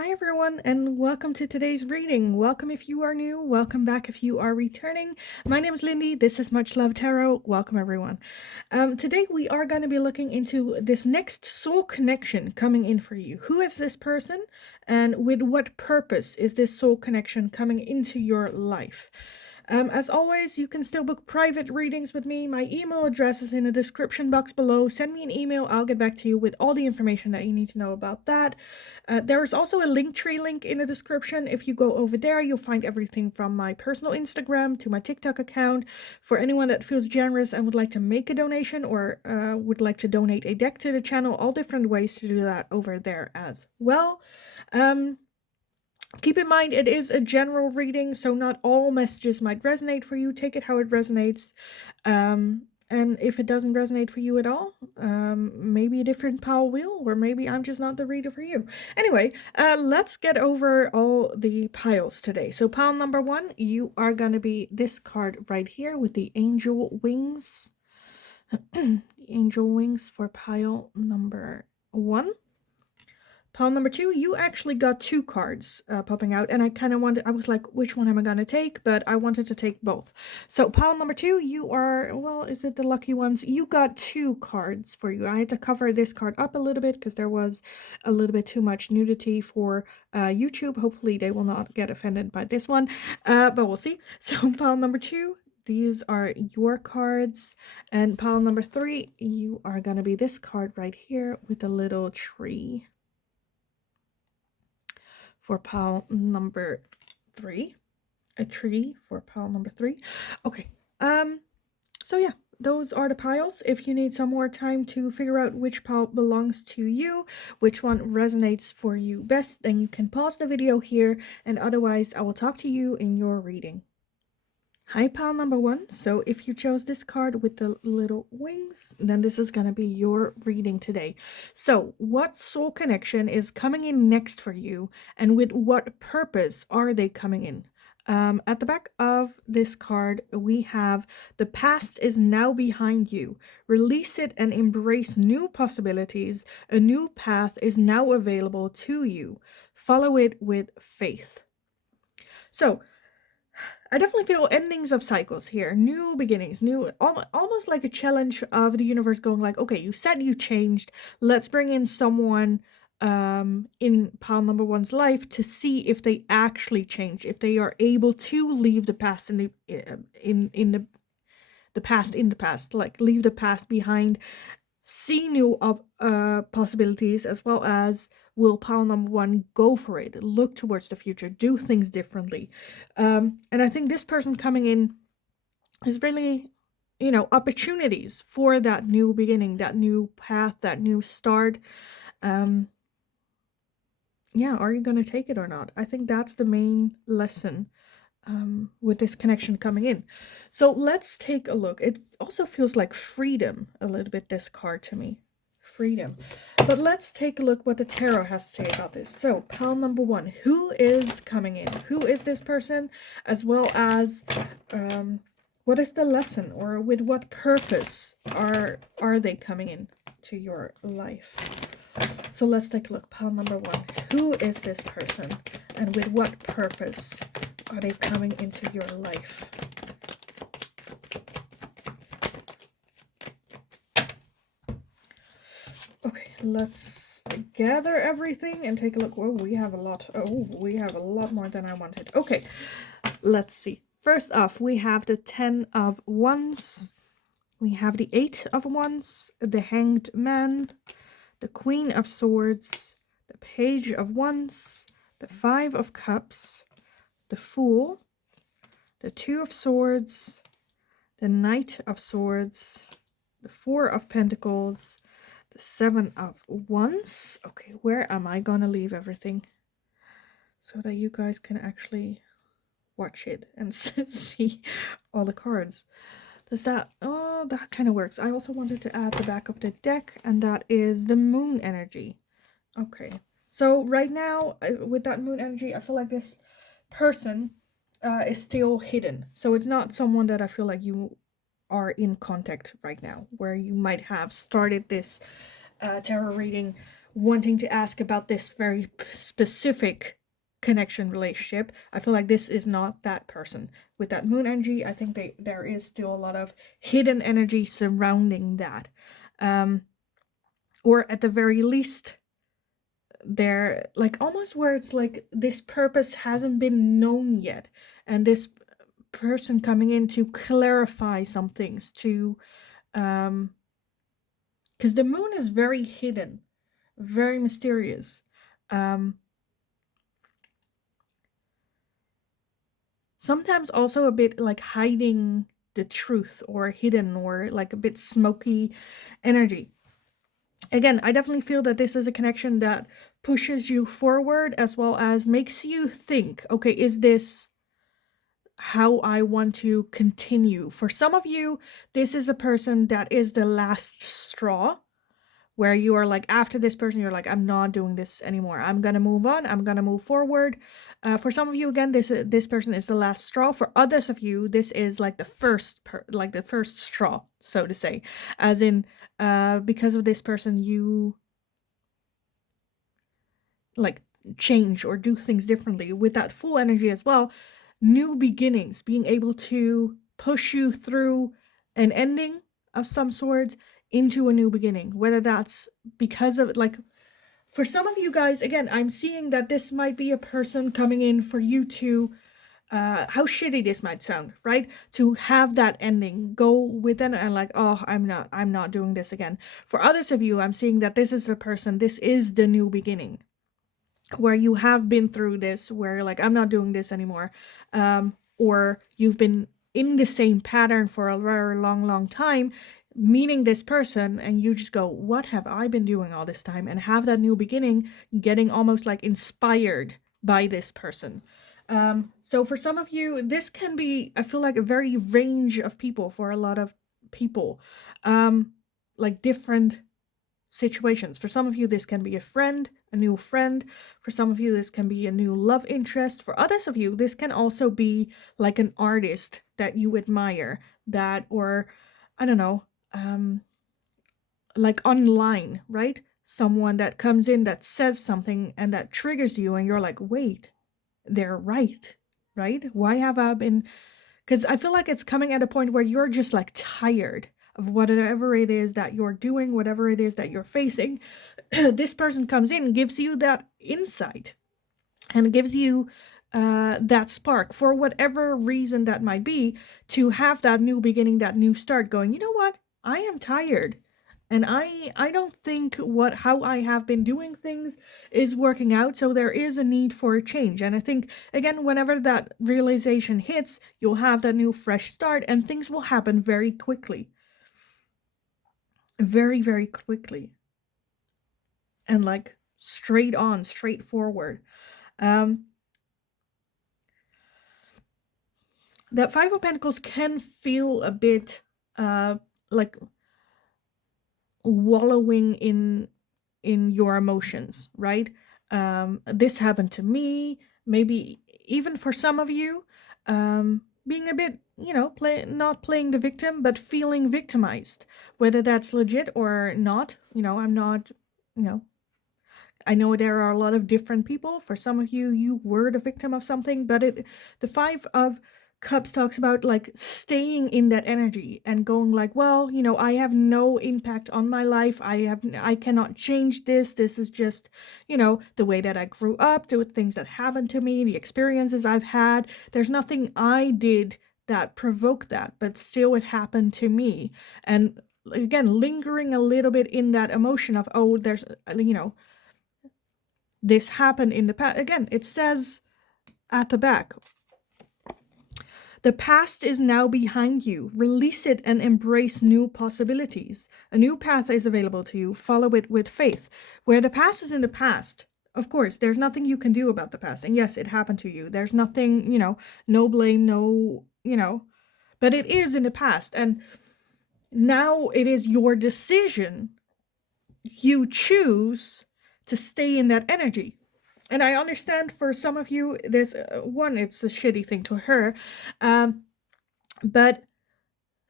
Hi everyone, and welcome to today's reading. Welcome if you are new, welcome back if you are returning. My name is Lindy, this is Much Love Tarot. Welcome everyone. Today we are going to be looking into this next soul connection coming in for you. Who is this person, and with what purpose is this soul connection coming into your life? As always, you can still book private readings with me. My email address is in the description box below. Send me an email. I'll get back to you with all the information that you need to know about that. There is also a Linktree link in the description. If you go over there, you'll find everything from my personal Instagram to my TikTok account. For anyone that feels generous and would like to make a donation or would like to donate a deck to the channel, all different ways to do that over there as well. Keep in mind, it is a general reading, so not all messages might resonate for you. Take it how it resonates. And if it doesn't resonate for you at all, maybe a different pile will, or maybe I'm just not the reader for you. Anyway, let's get over all the piles today. So pile number 1, you are going to be this card right here with the angel wings. The angel wings for pile number 1. Pile number 2, you actually got 2 cards popping out, and I was like, which one am I going to take? But I wanted to take both. So pile number 2, you are, well, is it the lucky ones? You got 2 cards for you. I had to cover this card up a little bit because there was a little bit too much nudity for YouTube. Hopefully they will not get offended by this one, but we'll see. So pile number 2, these are your cards, and pile number 3, you are going to be this card right here with a little tree. For pile number 3, a tree for pile number 3. Okay, so yeah, those are the piles. If you need some more time to figure out which pile belongs to you, which one resonates for you best, then you can pause the video here, and otherwise I will talk to you in your reading. Hi, pile number 1. So if you chose this card with the little wings, then this is going to be your reading today. So what soul connection is coming in next for you, and with what purpose are they coming in? At the back of this card, we have the past is now behind you. Release it and embrace new possibilities. A new path is now available to you. Follow it with faith. So I definitely feel endings of cycles here, new beginnings, new, almost like a challenge of the universe going like, okay, you said you changed, let's bring in someone in pile number 1's life to see if they actually change, if they are able to leave the past in the past, like leave the past behind, see new possibilities, as well as will pile number 1 go for it, look towards the future, do things differently. And I think this person coming in is really, opportunities for that new beginning, that new path, that new start. Yeah, are you going to take it or not? I think that's the main lesson with this connection coming in. So let's take a look. It also feels like freedom a little bit, this card to me. Freedom. But let's take a look what the tarot has to say about this. So pile number 1, who is coming in? Who is this person? As well as what is the lesson, or with what purpose are they coming in to your life? So let's take a look. Pile number 1, who is this person, and with what purpose are they coming into your life? Okay, let's gather everything and take a look. Whoa, we have a lot. Oh, we have a lot more than I wanted. Okay, let's see. First off, we have the 10 of Wands. We have the 8 of Wands, the Hanged Man, the Queen of Swords, the Page of Wands, the 5 of Cups, the Fool, the 2 of Swords, the Knight of Swords, the 4 of Pentacles, the 7 of Wands. Okay, where am I gonna leave everything so that you guys can actually watch it and see all the cards? Does that, oh, that kind of works. I also wanted to add the back of the deck, and that is the moon energy. Okay, so right now with that moon energy, I feel like this person is still hidden. So it's not someone that I feel like you are in contact right now, where you might have started this tarot reading wanting to ask about this very specific connection relationship. I feel like this is not that person. With that moon energy, I think there is still a lot of hidden energy surrounding that. Or at the very least, they're like almost where it's like this purpose hasn't been known yet, and this person coming in to clarify some things, to because the moon is very hidden, very mysterious. Sometimes also a bit like hiding the truth, or hidden, or like a bit smoky energy. Again, I definitely feel that this is a connection that pushes you forward, as well as makes you think, okay, is this how I want to continue? For some of you, this is a person that is the last straw, where you are like, after this person, you're like, I'm not doing this anymore. I'm gonna move on. I'm gonna move forward. For some of you, again, this person is the last straw. For others of you, this is like the first straw, so to say, as in, because of this person, you like change or do things differently. With that full energy as well, new beginnings, being able to push you through an ending of some sort into a new beginning, whether that's because of like, for some of you guys, again, I'm seeing that this might be a person coming in for you to how shitty this might sound, right? To have that ending, go within and like, oh, I'm not doing this again. For others of you, I'm seeing that this is the person, this is the new beginning, where you have been through this, where you're like, I'm not doing this anymore. Or you've been in the same pattern for a very long time, meeting this person, and you just go, what have I been doing all this time? And have that new beginning, getting almost like inspired by this person. So for some of you, this can be, I feel like, a very range of people for a lot of people. Like different situations. For some of you, this can be a friend, a new friend. For some of you, this can be a new love interest. For others of you, this can also be like an artist that you admire, that, or I don't know, like online, right? Someone that comes in that says something and that triggers you, and you're like, wait, they're right? Why have I been? Because I feel like it's coming at a point where you're just like tired of whatever it is that you're doing, whatever it is that you're facing. This person comes in, gives you that insight, and gives you that spark, for whatever reason that might be, to have that new beginning, that new start, going, you know what? I am tired. And I don't think how I have been doing things is working out, so there is a need for a change. And I think, again, whenever that realization hits, you'll have that new fresh start, and things will happen very quickly. Very, very quickly. And like straight on, straight forward. That Five of Pentacles can feel a bit like wallowing in your emotions, right? This happened to me. Maybe even for some of you, being a bit, not playing the victim, but feeling victimized, whether that's legit or not. I'm not, I know there are a lot of different people. For some of you, you were the victim of something, but the Five of Cups talks about like staying in that energy and going like, well, I have no impact on my life. I cannot change this. This is just, the way that I grew up, the things that happened to me, the experiences I've had. There's nothing I did that provoked that, but still it happened to me. And again, lingering a little bit in that emotion of, oh, there's, this happened in the past. Again, it says at the back, the past is now behind you. Release it and embrace new possibilities. A new path is available to you. Follow it with faith. Where the past is in the past, of course, there's nothing you can do about the past. And yes, it happened to you. There's nothing, no blame, no, but it is in the past. And now it is your decision. You choose to stay in that energy. And I understand for some of you, there's one, it's a shitty thing to her. But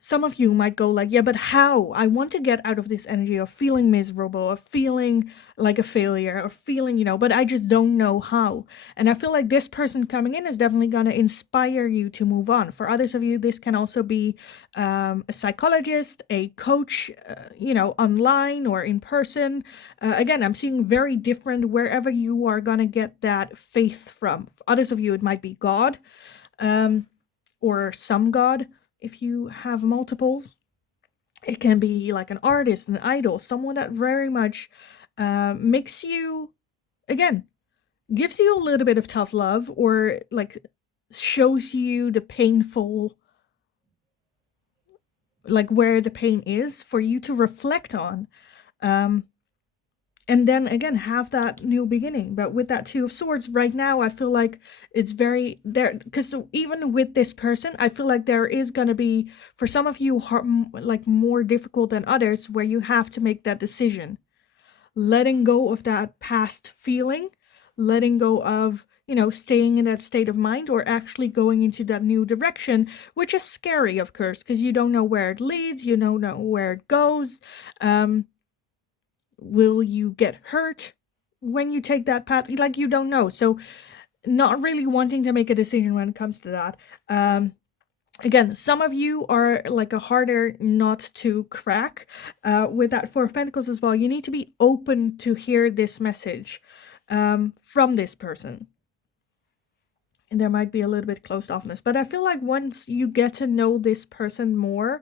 some of you might go like, yeah, but how? I want to get out of this energy of feeling miserable, of feeling like a failure, of feeling, but I just don't know how. And I feel like this person coming in is definitely going to inspire you to move on. For others of you, this can also be a psychologist, a coach, online or in person. Again, I'm seeing very different wherever you are going to get that faith from. For others of you, it might be God, or some God. If you have multiples, it can be like an artist, an idol, someone that very much makes you, again, gives you a little bit of tough love, or like shows you the painful, like where the pain is for you to reflect on. And then again, have that new beginning. But with that Two of Swords right now, I feel like it's very there, because even with this person, I feel like there is going to be, for some of you, like more difficult than others, where you have to make that decision. Letting go of that past feeling, letting go of, staying in that state of mind, or actually going into that new direction, which is scary, of course, because you don't know where it leads, you don't know where it goes. Will you get hurt when you take that path? Like, you don't know. So not really wanting to make a decision when it comes to that. Again, some of you are like a harder nut to crack. With that Four of Pentacles as well, you need to be open to hear this message from this person. And there might be a little bit closed offness. But I feel like once you get to know this person more,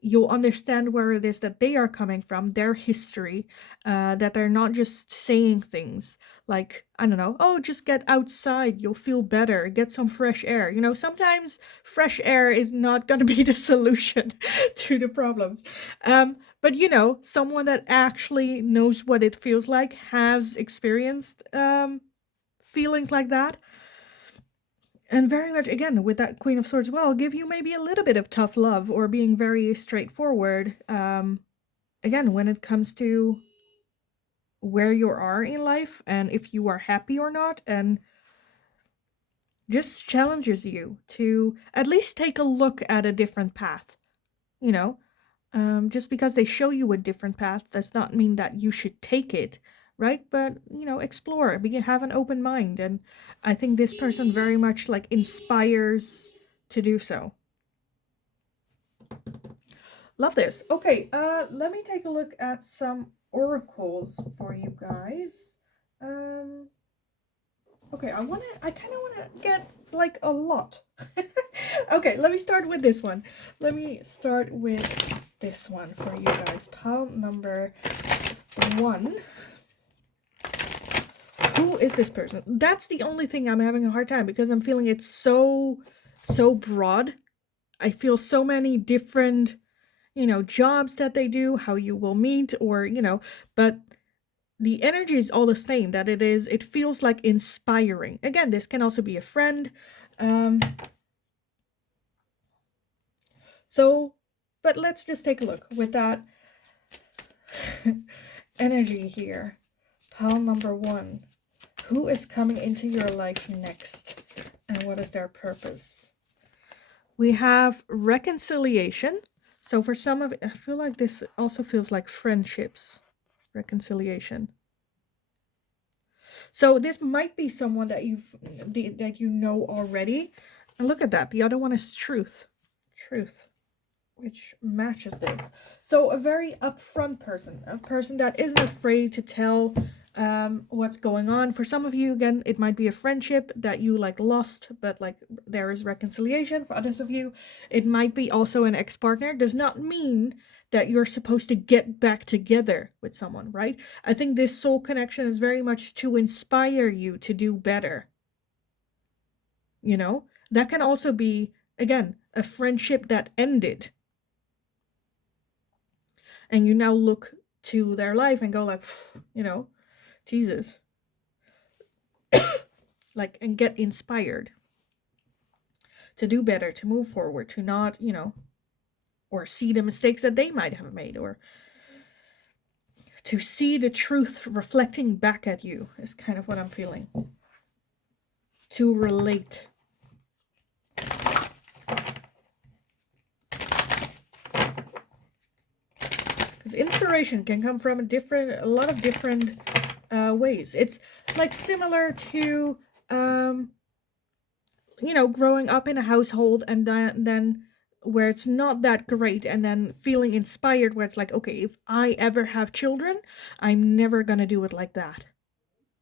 you'll understand where it is that they are coming from, their history, that they're not just saying things like, I don't know, oh, just get outside, you'll feel better, get some fresh air. Sometimes fresh air is not going to be the solution to the problems. But someone that actually knows what it feels like, has experienced feelings like that. And very much, again, with that Queen of Swords, well, give you maybe a little bit of tough love, or being very straightforward. Again, when it comes to where you are in life, and if you are happy or not, and just challenges you to at least take a look at a different path. Just because they show you a different path does not mean that you should take it. Right? But, explore, have an open mind. And I think this person very much like inspires to do so. Love this. Okay, let me take a look at some oracles for you guys. Okay, I kind of want to get like a lot. Okay, let me start with this one. Let me start with this one for you guys. Pile number 1. Who is this person? That's the only thing I'm having a hard time, because I'm feeling it's so broad. I feel so many different, jobs that they do, how you will meet, or, but the energy is all the same, that it feels like inspiring. Again, this can also be a friend. But let's just take a look with that energy here. Pile number 1. Who is coming into your life next, and what is their purpose? We have reconciliation. So for some of it, I feel like this also feels like friendships. Reconciliation. So this might be someone that you know already. And look at that. The other one is truth. Truth, which matches this. So a very upfront person. A person that isn't afraid to tell what's going on. For some of you, again, it might be a friendship that you like lost, but like there is reconciliation. For others of you, it might be also an ex-partner. Does not mean that you're supposed to get back together with someone, right? I think this soul connection is very much to inspire you to do better. That can also be, again, a friendship that ended, and you now look to their life and go like, Jesus. Like, and get inspired to do better, to move forward, to not, or see the mistakes that they might have made, or to see the truth reflecting back at you is kind of what I'm feeling. To relate. inspiration can come from a lot of different ways. It's like similar to you know, growing up in a household and then where it's not that great, and then feeling inspired where it's like, okay, if I ever have children, I'm never gonna do it like that,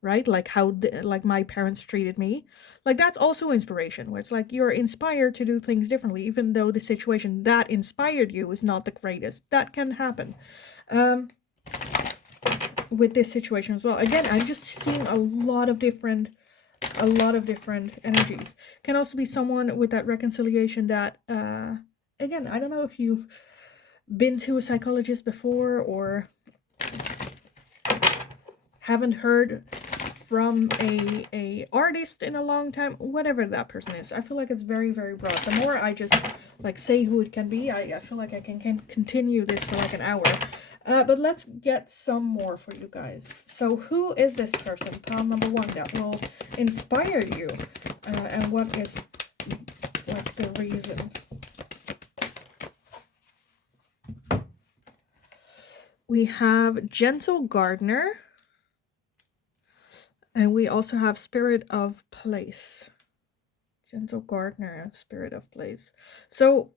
right? Like how like my parents treated me. Like that's also inspiration, where it's like you're inspired to do things differently, even though the situation that inspired you is not the greatest. That can happen with this situation as well. Again, I'm just seeing a lot of different energies. Can also be someone with that reconciliation that again, I don't know if you've been to a psychologist before or haven't heard from a artist in a long time, whatever that person is. I feel like it's very, very broad. The more I just like say who it can be, I feel like I can continue this for like an hour. But let's get some more for you guys. So who is this person, pile number 1, that will inspire you? And what is like the reason? We have gentle gardener. And we also have spirit of place. Gentle gardener and spirit of place. So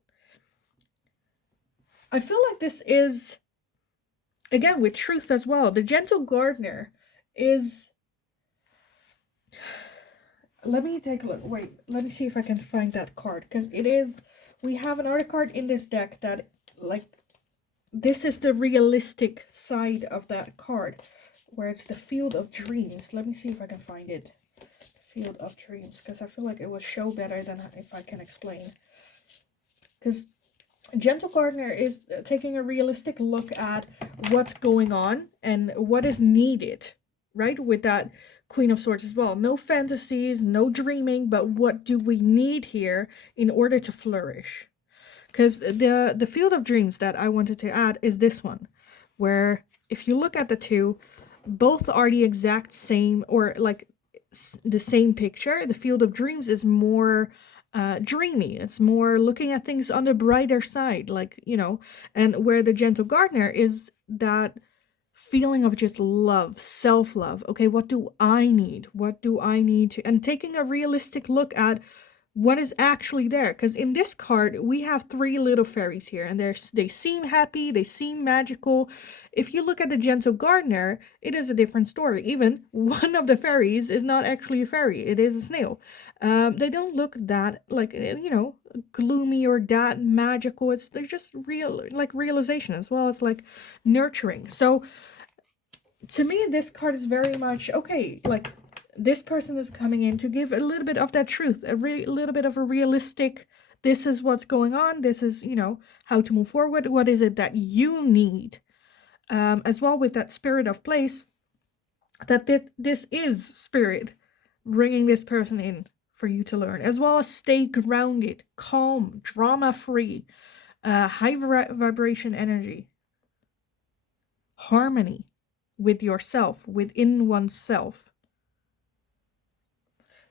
I feel like this is, again, with truth as well. The gentle gardener is, let me take a look. Wait, let me see if I can find that card. Because it is, we have another card in this deck that, like, this is the realistic side of that card, where it's the field of dreams. Let me see if I can find it. Field of dreams, because I feel like it will show better than if I can explain. Because gentle gardener is taking a realistic look at what's going on and what is needed, right? With that Queen of Swords as well. No fantasies, no dreaming, but what do we need here in order to flourish? Because the field of dreams that I wanted to add is this one, where if you look at the two, both are the exact same, or like the same picture. The field of dreams is more dreamy. It's more looking at things on the brighter side, like, you know, and where the gentle gardener is that feeling of just love, self-love. Okay, what do I need? What do I need to, and taking a realistic look at what is actually there. Because in this card we have 3 little fairies here, and they seem happy, they seem magical. If you look at the gentle gardener, it is a different story. Even one of the fairies is not actually a fairy, it is a snail. They don't look that, like, you know, gloomy or that magical. They're just real, like realization as well as like nurturing. So to me, this card is very much okay, like this person is coming in to give a little bit of that truth, a little bit of a realistic, this is what's going on, this is, you know, how to move forward, what is it that you need, as well with that spirit of place, that this is spirit bringing this person in for you to learn, as well as stay grounded, calm, drama-free, high vibration energy, harmony with yourself, within oneself.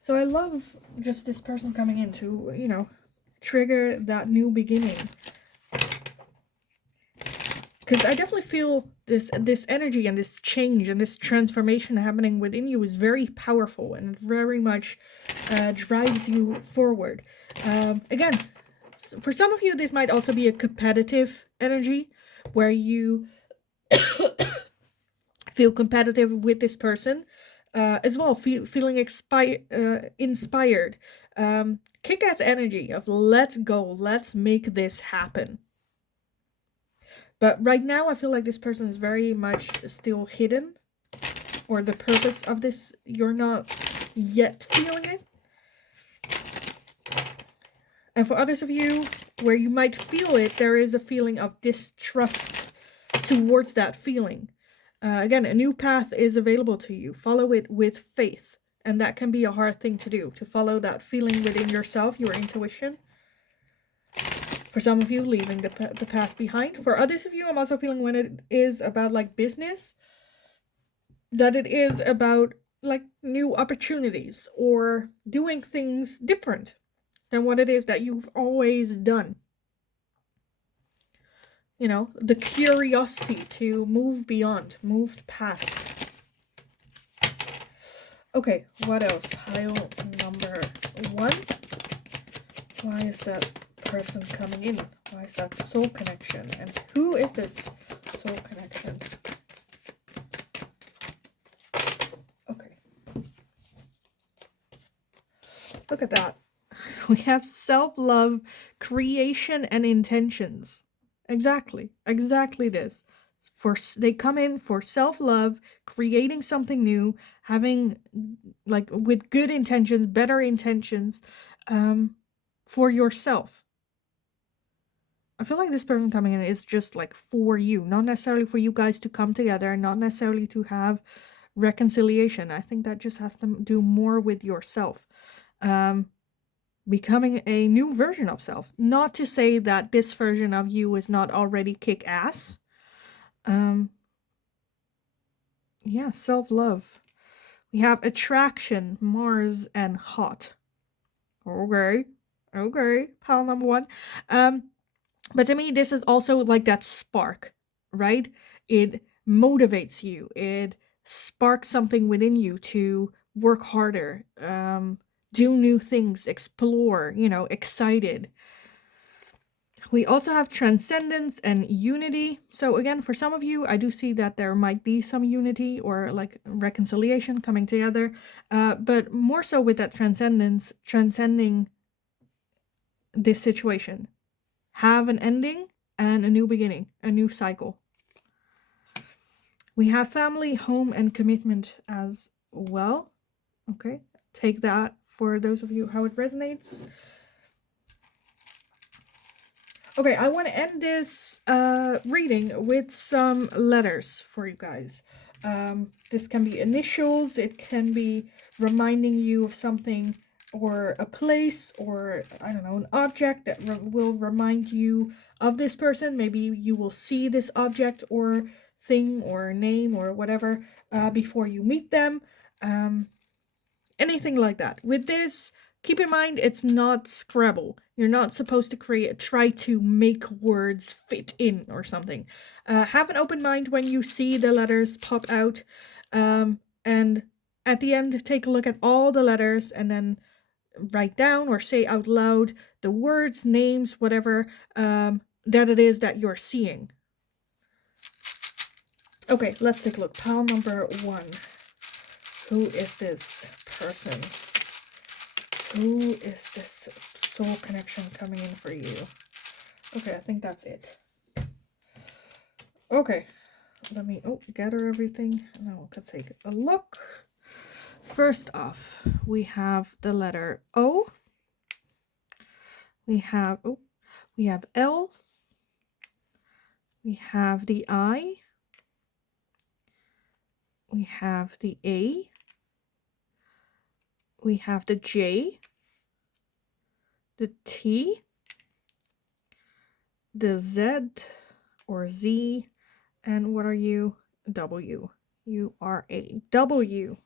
So I love just this person coming in to, you know, trigger that new beginning. Because I definitely feel this energy and this change and this transformation happening within you is very powerful and very much drives you forward. Again, for some of you, this might also be a competitive energy where you feel competitive with this person. As well, feeling inspired, kick-ass energy of let's go, let's make this happen. But right now I feel like this person is very much still hidden, or the purpose of this, you're not yet feeling it. And for others of you where you might feel it, there is a feeling of distrust towards that feeling. Again, a new path is available to you. Follow it with faith. And that can be a hard thing to do, to follow that feeling within yourself, your intuition. For some of you, leaving the past behind. For others of you, I'm also feeling when it is about like business, that it is about like new opportunities or doing things different than what it is that you've always done. you know, the curiosity to move beyond, move past. Okay, what else? Pile number 1. Why is that person coming in? Why is that soul connection? And who is this soul connection? Okay. Look at that. We have self-love, creation, and intentions. Exactly this. They come in for self-love, creating something new, having like with good intentions, better intentions, for yourself. I feel like this person coming in is just like for you, not necessarily for you guys to come together, not necessarily to have reconciliation. I think that just has to do more with yourself. Becoming a new version of self. Not to say that this version of you is not already kick ass. Yeah, self-love. We have attraction, Mars, and hot. Okay. Pile number 1. But to me, this is also like that spark, right? It motivates you. It sparks something within you to work harder, do new things, explore, you know, excited. We also have transcendence and unity. So again, for some of you, I do see that there might be some unity or like reconciliation coming together, but more so with that transcendence, transcending this situation. Have an ending and a new beginning, a new cycle. We have family, home, and commitment as well. Okay, take that for those of you how it resonates. Okay, I want to end this reading with some letters for you guys. This can be initials, it can be reminding you of something or a place or, I don't know, an object that will remind you of this person. Maybe you will see this object or thing or name or whatever before you meet them. Anything like that. With this, keep in mind it's not Scrabble. You're not supposed to try to make words fit in or something. Have an open mind when you see the letters pop out, and at the end take a look at all the letters and then write down or say out loud the words, names, whatever that it is that you're seeing. Okay, let's take a look. Pile number 1. Who is this person? Who is this soul connection coming in for you? Okay, I think that's it. Okay, let me gather everything. Now we can take a look. First off, we have the letter O. We have L. We have the I. We have the A. We have the J. The T. The Z or Z. And what are you? W. You are a W.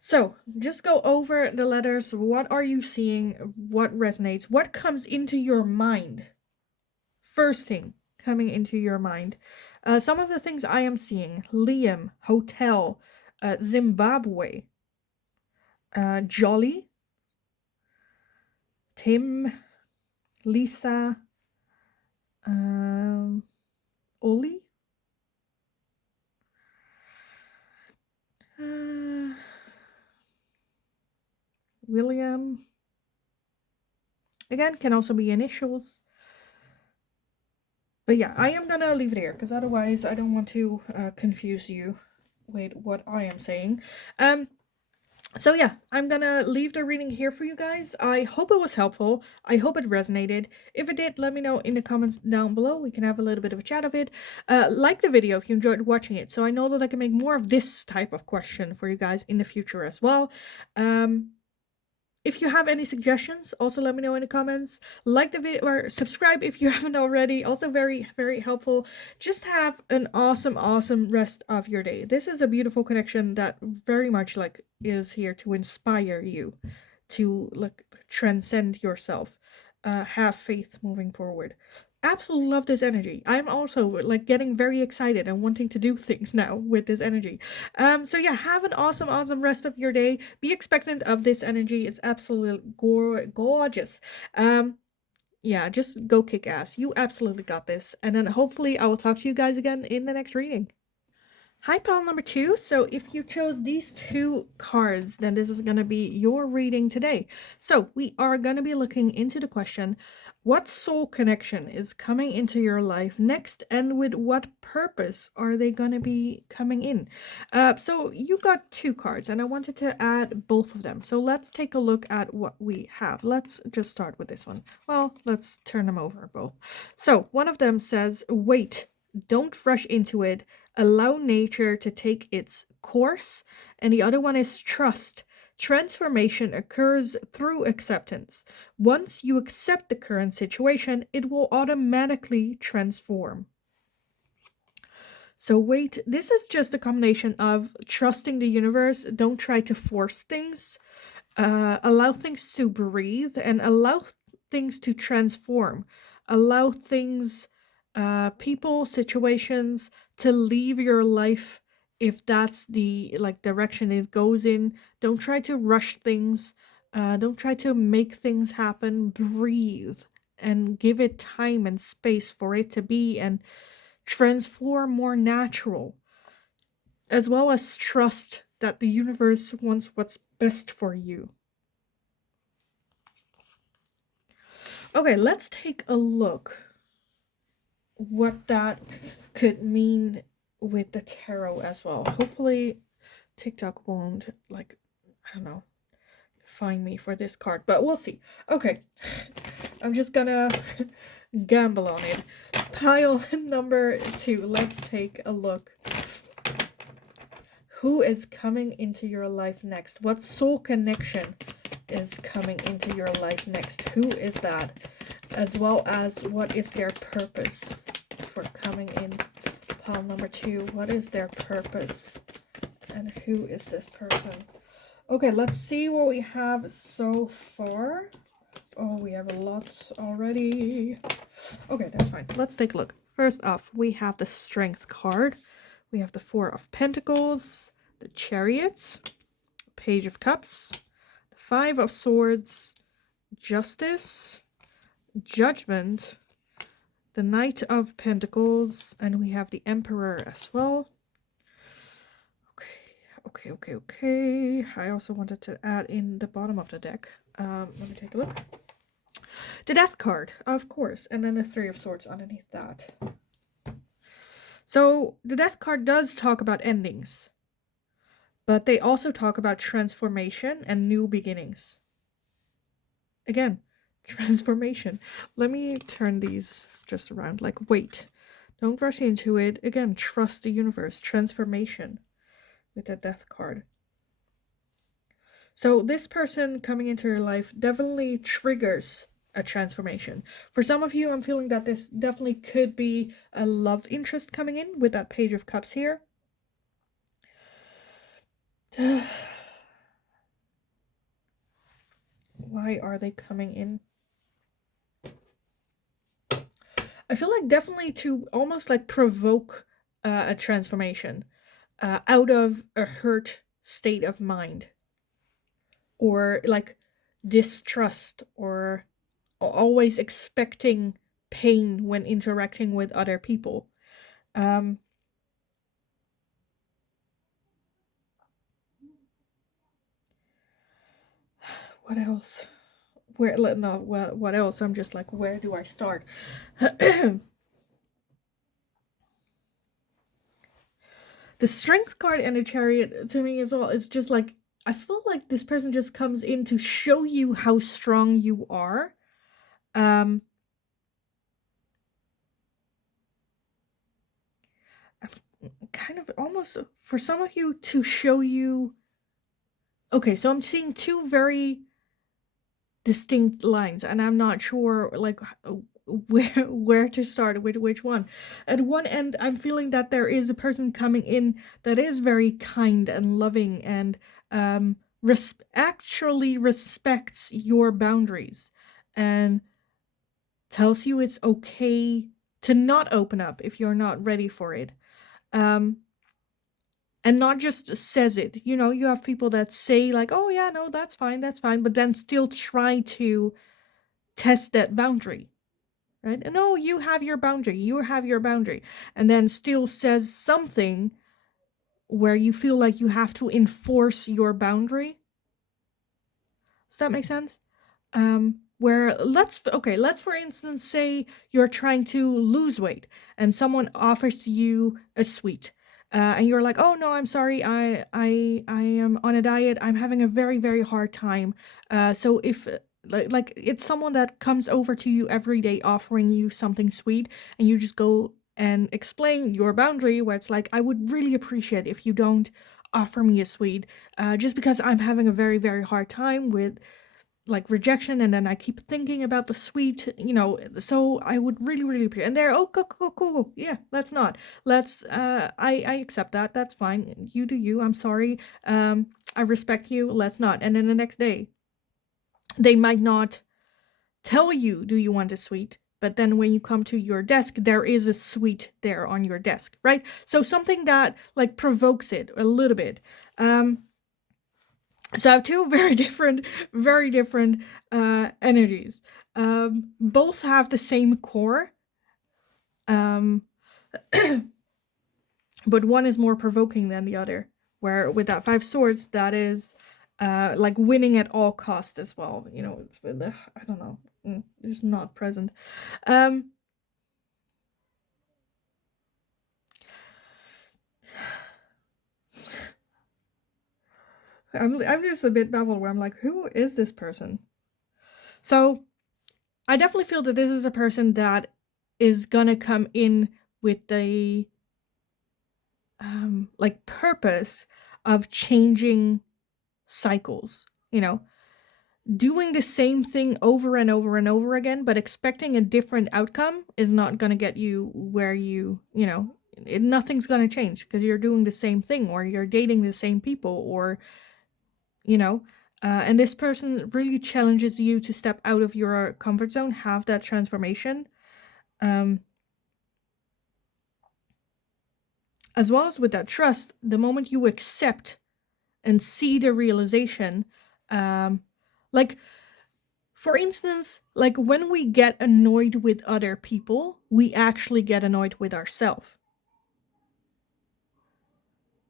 So just go over the letters. What are you seeing? What resonates? What comes into your mind? First thing coming into your mind. Some of the things I am seeing: Liam, hotel, Zimbabwe, Jolly, Tim, Lisa, Oli, William. Again, can also be initials. But yeah, I am gonna leave it here because otherwise I don't want to confuse you with what I am saying. So yeah, I'm gonna leave the reading here for you guys. I hope it was helpful. I hope it resonated. If it did, let me know in the comments down below. We can have a little bit of a chat of it. Like the video if you enjoyed watching it, so I know that I can make more of this type of question for you guys in the future as well. If you have any suggestions, also let me know in the comments. Like the video or subscribe if you haven't already. Also very, very helpful. Just have an awesome rest of your day. This is a beautiful connection that very much is here to inspire you to transcend yourself. have faith moving forward. Absolutely love this energy. I'm also like getting very excited and wanting to do things now with this energy. So yeah, have an awesome rest of your day. Be expectant of this energy. It's absolutely gorgeous. Yeah, just go kick ass. You absolutely got this. And then hopefully I will talk to you guys again in the next reading. Hi, pile number 2. So if you chose these 2 cards, then this is going to be your reading today. So we are going to be looking into the question, what soul connection is coming into your life next, and with what purpose are they going to be coming in? So you got 2 cards, and I wanted to add both of them. So let's take a look at what we have. Let's just start with this one. Well, let's turn them over both. So one of them says, wait, don't rush into it. Allow nature to take its course. And the other one is trust. Transformation occurs through acceptance. Once you accept the current situation, it will automatically transform. So wait, this is just a combination of trusting the universe. Don't try to force things. Allow things to breathe and allow things to transform. Allow things, people, situations to leave your life if that's the direction it goes in. Don't try to rush things. Don't try to make things happen. Breathe and give it time and space for it to be and transform more natural, as well as trust that the universe wants what's best for you. Okay, let's take a look what that could mean with the tarot as well. Hopefully TikTok won't, I don't know, find me for this card, but we'll see. Okay, I'm just gonna gamble on it. Pile number 2, let's take a look. Who is coming into your life next? What soul connection is coming into your life next? Who is that? As well as what is their purpose for coming in? Pile number 2, what is their purpose? And who is this person? Okay, let's see what we have so far. Oh, we have a lot already. Okay, that's fine. Let's take a look. First off, we have the Strength card. We have the 4 of Pentacles, the Chariots, Page of Cups, the 5 of Swords, Justice, Judgment, the Knight of Pentacles, and we have the Emperor as well. Okay. I also wanted to add in the bottom of the deck. Let me take a look. The Death card, of course, and then the 3 of Swords underneath that. So the Death card does talk about endings, but they also talk about transformation and new beginnings. Again, transformation. Let me turn these just around. Wait, don't rush into it. Again, trust the universe. Transformation with the Death card. So this person coming into your life definitely triggers a transformation. For some of you, I'm feeling that this definitely could be a love interest coming in with that Page of Cups here. Why are they coming in? I feel like definitely to almost provoke a transformation out of a hurt state of mind, or distrust, or always expecting pain when interacting with other people. What else? What else? I'm just where do I start? The Strength card and the Chariot to me as well is just I feel like this person just comes in to show you how strong you are. Kind of almost for some of you to show you. Okay, so I'm seeing 2 very distinct lines, and I'm not sure where to start with which one. At one end, I'm feeling that there is a person coming in that is very kind and loving and actually respects your boundaries and tells you it's okay to not open up if you're not ready for it. And not just says it. You know, you have people that say like, oh yeah, no, that's fine, but then still try to test that boundary, right? And no, you have your boundary, and then still says something where you feel like you have to enforce your boundary. Does that make sense? Where let's for instance say you're trying to lose weight and someone offers you a sweet, and you're like, oh no, I'm sorry, I am on a diet, I'm having a very very hard time. So if like it's someone that comes over to you every day offering you something sweet, and you just go and explain your boundary where it's like, I would really appreciate if you don't offer me a sweet, just because I'm having a very very hard time with like rejection, and then I keep thinking about the sweet, you know, so I would really really appreciate. And they're, oh cool, yeah, let's I accept that, that's fine, you do you, I'm sorry, I respect you, let's not. And then the next day they might not tell you, do you want a sweet? But then when you come to your desk, there is a sweet there on your desk, right? So something that like provokes it a little bit. So I have two very different energies. Both have the same core, but one is more provoking than the other. Where with that 5 swords, that is like winning at all cost as well. You know, it's with the, I don't know, it's not present. I'm just a bit baffled where I'm like, who is this person? So I definitely feel that this is a person that is gonna come in with the like purpose of changing cycles, you know, doing the same thing over and over and over again, but expecting a different outcome is not gonna get you where you know, nothing's gonna change because you're doing the same thing, or you're dating the same people, or you know, and this person really challenges you to step out of your comfort zone, have that transformation, as well as with that trust. The moment you accept and see the realization, like for instance, like when we get annoyed with other people, we actually get annoyed with ourselves.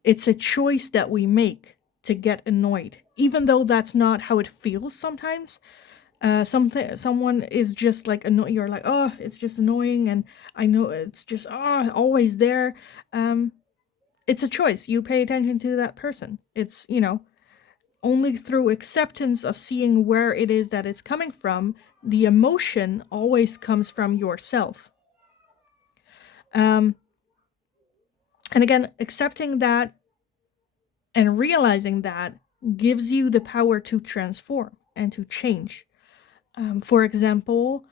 It's a choice that we make to get annoyed, even though that's not how it feels sometimes. Someone is just like annoying, you're like, oh, it's just annoying, and I know it's just always there. It's a choice. You pay attention to that person. It's, you know, only through acceptance of seeing where it is that it's coming from, the emotion always comes from yourself. And again, accepting that and realizing that gives you the power to transform and to change. For example,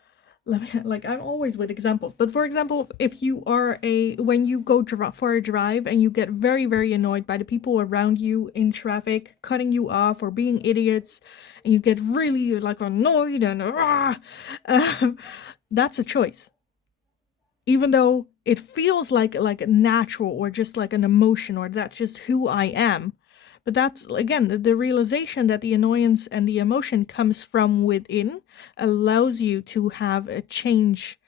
like I'm always with examples, but for example, if you are when you go for a drive and you get very very annoyed by the people around you in traffic cutting you off or being idiots, and you get really like annoyed and that's a choice, even though it feels like natural or just like an emotion, or that's just who I am. But that's, again, the realization that the annoyance and the emotion comes from within allows you to have a change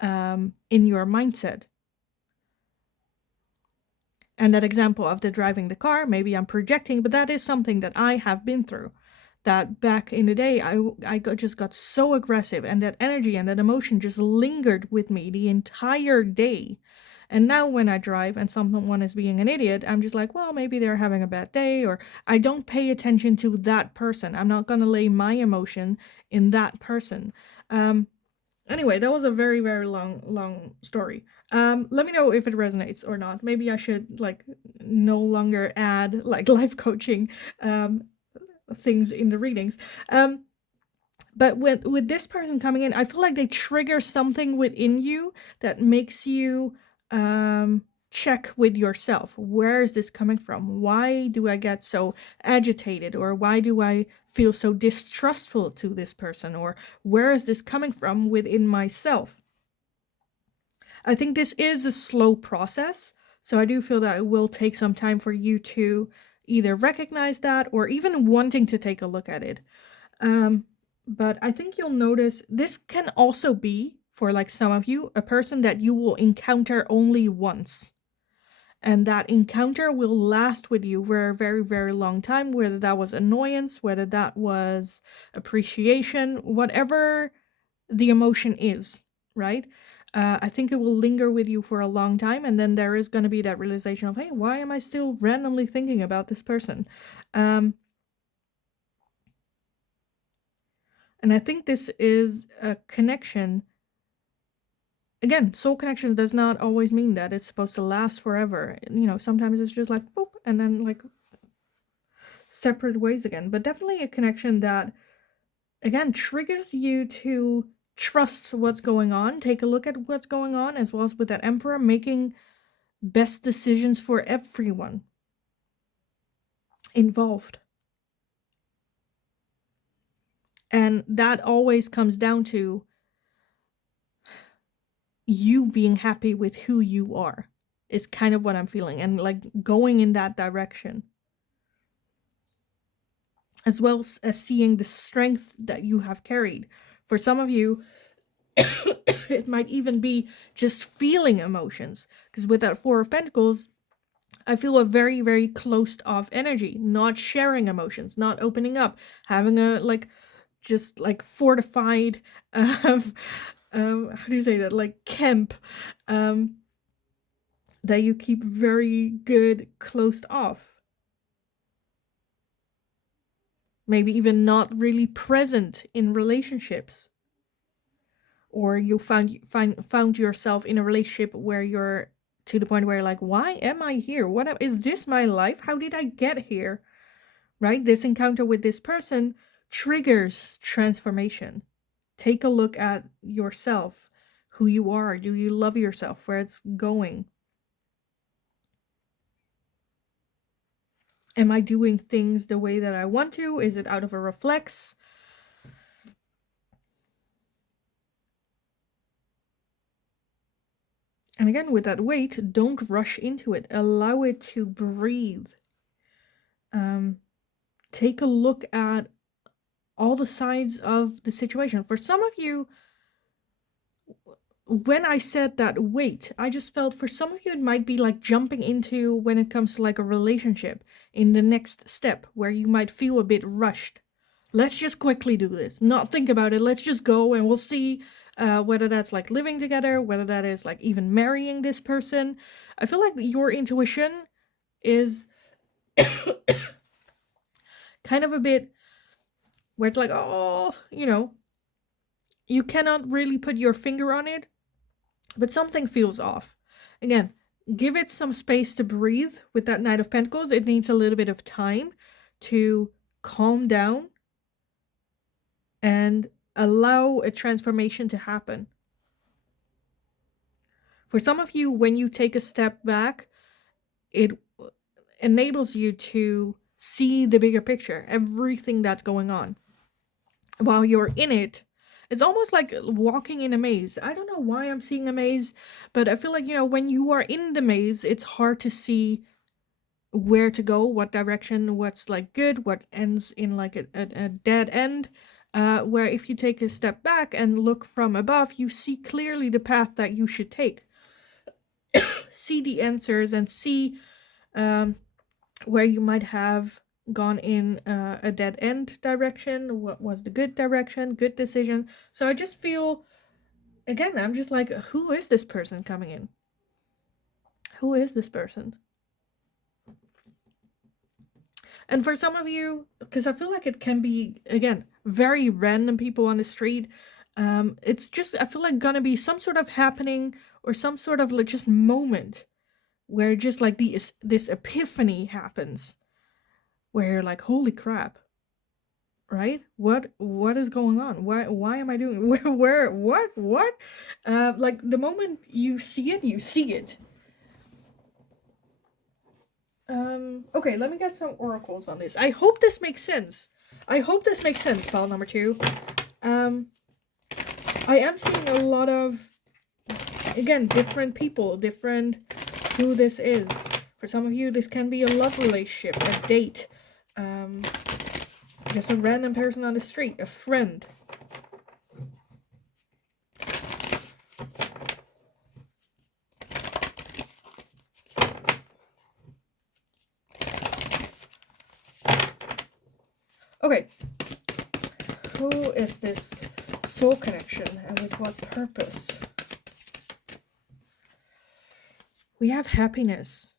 in your mindset. And that example of the driving the car, maybe I'm projecting, but that is something that I have been through. That back in the day, I just got so aggressive, and that energy and that emotion just lingered with me the entire day. And now when I drive and someone is being an idiot, I'm just like, well, maybe they're having a bad day, or I don't pay attention to that person. I'm not going to lay my emotion in that person. Anyway, that was a very, very long story. Let me know if it resonates or not. Maybe I should like no longer add like life coaching things in the readings. But with this person coming in, I feel like they trigger something within you that makes you check with yourself. Where is this coming from? Why do I get so agitated? Or why do I feel so distrustful to this person? Or where is this coming from within myself? I think this is a slow process. So I do feel that it will take some time for you to either recognize that or even wanting to take a look at it. But I think you'll notice this can also be, for like some of you, a person that you will encounter only once. And that encounter will last with you for a very, very long time, whether that was annoyance, whether that was appreciation, whatever the emotion is, right? I think it will linger with you for a long time, and then there is going to be that realization of, hey, why am I still randomly thinking about this person? And I think this is a connection. Again, soul connection does not always mean that it's supposed to last forever. You know, sometimes it's just like, boop, and then like separate ways again. But definitely a connection that, again, triggers you to trust what's going on, take a look at what's going on, as well as with that Emperor, making best decisions for everyone involved. And that always comes down to you being happy with who you are, is kind of what I'm feeling, and like going in that direction, as well as seeing the strength that you have carried. For some of you, it might even be just feeling emotions, because with that Four of Pentacles, I feel a very, very closed off energy, not sharing emotions, not opening up, having a like just like fortified how do you say that, like camp that you keep very good closed off, maybe even not really present in relationships, or you found yourself in a relationship where you're to the point where you're like, why am I here? What is this, my life? How did I get here? Right? This encounter with this person triggers transformation. Take a look at yourself, who you are. Do you love yourself? Where it's going? Am I doing things the way that I want to? Is it out of a reflex? And again, with that weight, don't rush into it. Allow it to breathe. Take a look at all the sides of the situation. For some of you, when I said that weight, I just felt for some of you it might be like jumping into, when it comes to like a relationship, in the next step where you might feel a bit rushed. Let's just quickly do this, not think about it. Let's just go and we'll see whether that's like living together, whether that is like even marrying this person. I feel like your intuition is kind of a bit where it's like, oh, you know, you cannot really put your finger on it, but something feels off. Again, give it some space to breathe. With that Knight of Pentacles, it needs a little bit of time to calm down and allow a transformation to happen. For some of you, when you take a step back, it enables you to see the bigger picture, everything that's going on. While you're in it, it's almost like walking in a maze. I don't know why I'm seeing a maze, but I feel like, you know, when you are in the maze, it's hard to see where to go, what direction, what's like good, what ends in like a dead end. Where if you take a step back and look from above, you see clearly the path that you should take. See the answers and see where you might have gone in a dead end direction, what was the good direction, good decision. So I just feel, again, I'm just like, who is this person coming in? Who is this person? And for some of you, because I feel like it can be, again, very random people on the street, it's just, I feel like gonna be some sort of happening or some sort of like just moment where just like this epiphany happens, where you're like, holy crap, right? What is going on? Why am I doing what? Like the moment you see it, you see it. Okay, let me get some oracles on this. I hope this makes sense. I hope this makes sense, pile number 2. I am seeing a lot of, again, different people, different who this is. For some of you, this can be a love relationship, a date, just a random person on the street, a friend. Okay, who is this soul connection and with what purpose? We have happiness.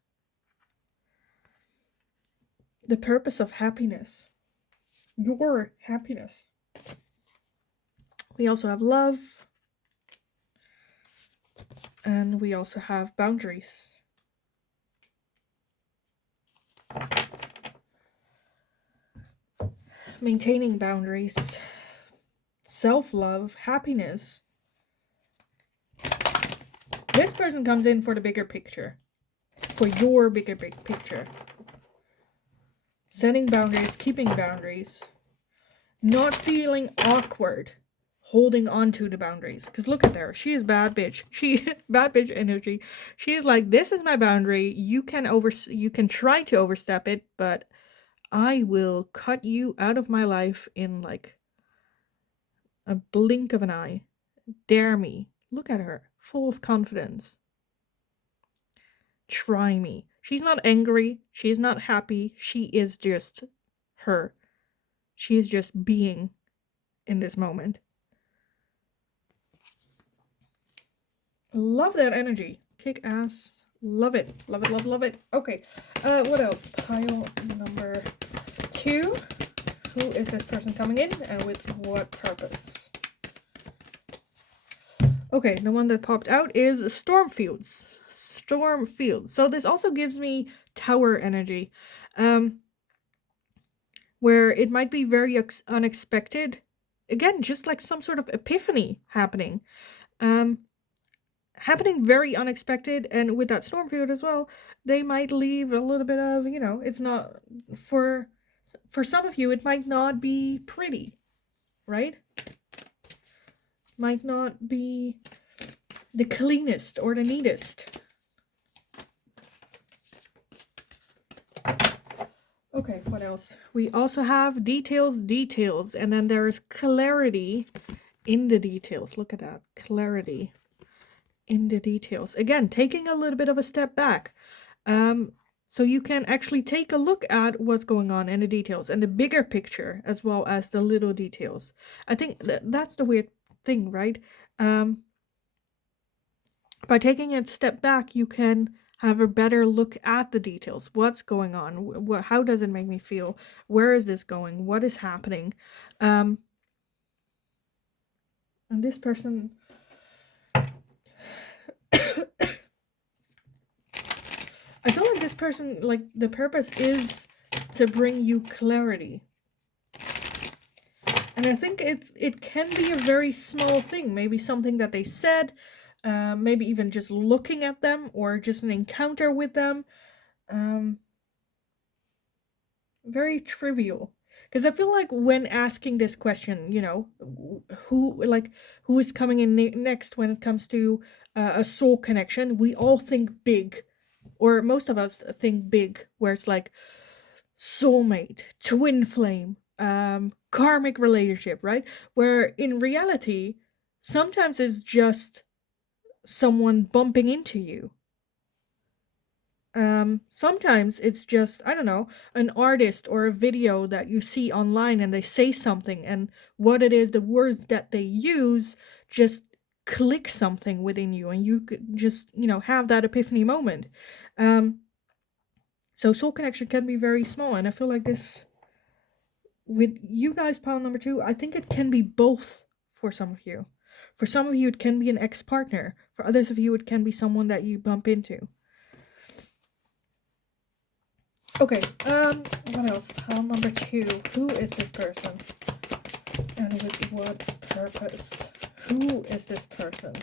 The purpose of happiness. Your happiness. We also have love. And we also have boundaries. Maintaining boundaries. Self-love. Happiness. This person comes in for the bigger picture. For your big picture. Setting boundaries, keeping boundaries. Not feeling awkward holding on to the boundaries. Because look at her. She is bad bitch. Bad bitch energy. She is like, this is my boundary. You can try to overstep it, but I will cut you out of my life in like a blink of an eye. Dare me. Look at her. Full of confidence. Try me. She's not angry. She's not happy. She is just her. She is just being in this moment. Love that energy. Kick ass. Love it. Love it, love, love it. Okay. What else? Pile number 2. Who is this person coming in and with what purpose? Okay, the one that popped out is Stormfields. Stormfields. So this also gives me tower energy. Where it might be very unexpected. Again, just like some sort of epiphany happening. Happening very unexpected, and with that Stormfield as well, they might leave a little bit of, it's not, for some of you, it might not be pretty, right? Might not be the cleanest or the neatest. Okay, what else? We also have details, and then there is clarity in the details. Look at that, clarity in the details. Again, taking a little bit of a step back. So you can actually take a look at what's going on in the details and the bigger picture as well as the little details. I think that's the weird thing, right? By taking a step back, you can have a better look at the details. What's going on? How does it make me feel? Where is this going? What is happening? And this person... I feel like this person, like, the purpose is to bring you clarity. And I think it can be a very small thing. Maybe something that they said, maybe even just looking at them or just an encounter with them. Very trivial. Because I feel like when asking this question, who is coming in next when it comes to a soul connection, we all think big. Or most of us think big, where it's like soulmate, twin flame, karmic relationship, right? Where in reality, sometimes it's just someone bumping into you. Sometimes it's just, I don't know, an artist or a video that you see online and they say something, and what it is, the words that they use just click something within you, and you could just, have that epiphany moment. So soul connection can be very small, and I feel like this, with you guys, pile number 2, I think it can be both for some of you. For some of you, it can be an ex-partner. For others of you, it can be someone that you bump into. Okay, what else? Pile number 2. Who is this person? And with what purpose? Who is this person?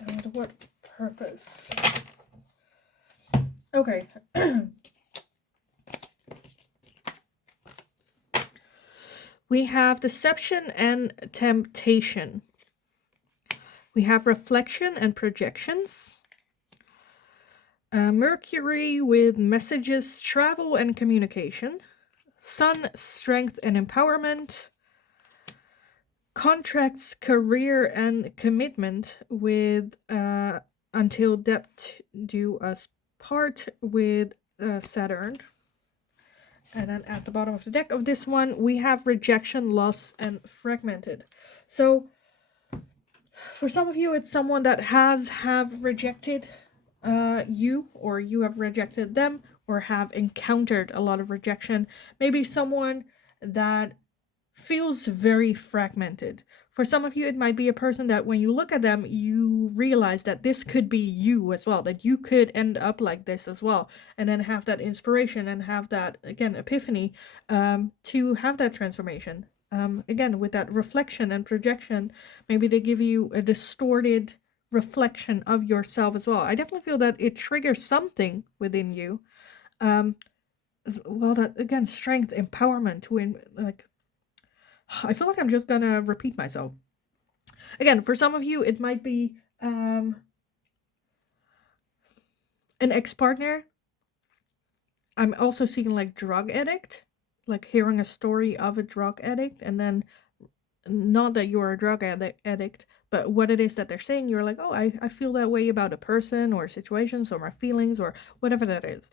And with what purpose? Okay. We have deception and temptation. We have reflection and projections. Mercury with messages, travel and communication. Sun, strength and empowerment. Contracts, career and commitment with until death do us part with Saturn. And then at the bottom of the deck of this one, we have rejection, loss, and fragmented. So for some of you, it's someone that have rejected you, or you have rejected them, or have encountered a lot of rejection. Maybe someone that feels very fragmented. For some of you, it might be a person that when you look at them, you realize that this could be you as well, that you could end up like this as well, and then have that inspiration and have that, again, epiphany to have that transformation. Again, with that reflection and projection, maybe they give you a distorted reflection of yourself as well. I definitely feel that it triggers something within you. As well, that, again, strength, empowerment to like, I feel like I'm just gonna repeat myself. Again, for some of you, it might be an ex-partner. I'm also seeing like drug addict, like hearing a story of a drug addict, and then not that you're a drug addict, but what it is that they're saying, you're like, oh, I feel that way about a person or situations or my feelings or whatever that is.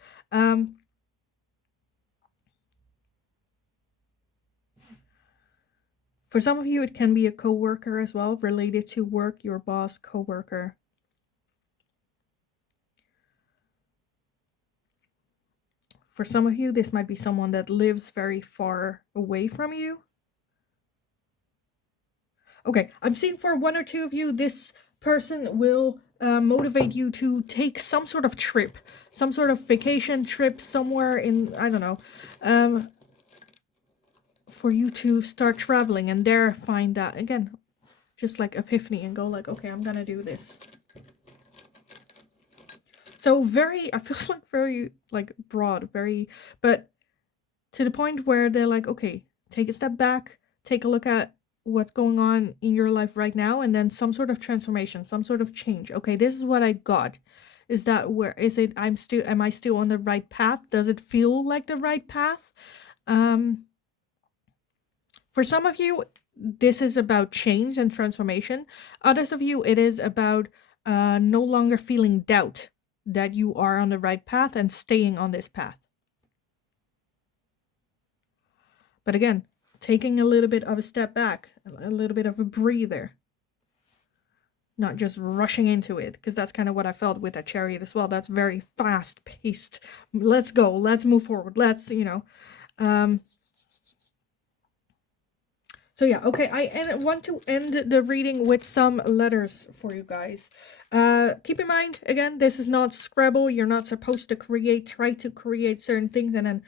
For some of you, it can be a coworker as well, related to work, your boss, coworker. For some of you, this might be someone that lives very far away from you. Okay, I'm seeing for one or two of you, this person will motivate you to take some sort of trip, some sort of vacation trip somewhere in, I don't know, for you to start traveling and there find that, again, just like epiphany and go like, okay, I'm gonna do this. So very, I feel like very like broad, very, but to the point where they're like, okay, take a step back, take a look at what's going on in your life right now, and then some sort of transformation, some sort of change. Okay, this is what I got. Is that where is it? Am I still on the right path? Does it feel like the right path? For some of you, this is about change and transformation. Others of you, it is about no longer feeling doubt that you are on the right path and staying on this path. But again, taking a little bit of a step back, a little bit of a breather. Not just rushing into it, because that's kind of what I felt with that Chariot as well. That's very fast paced. Let's go, let's move forward, let's, So yeah, okay, I want to end the reading with some letters for you guys. Keep in mind, again, this is not Scrabble. You're not supposed to try to create certain things and then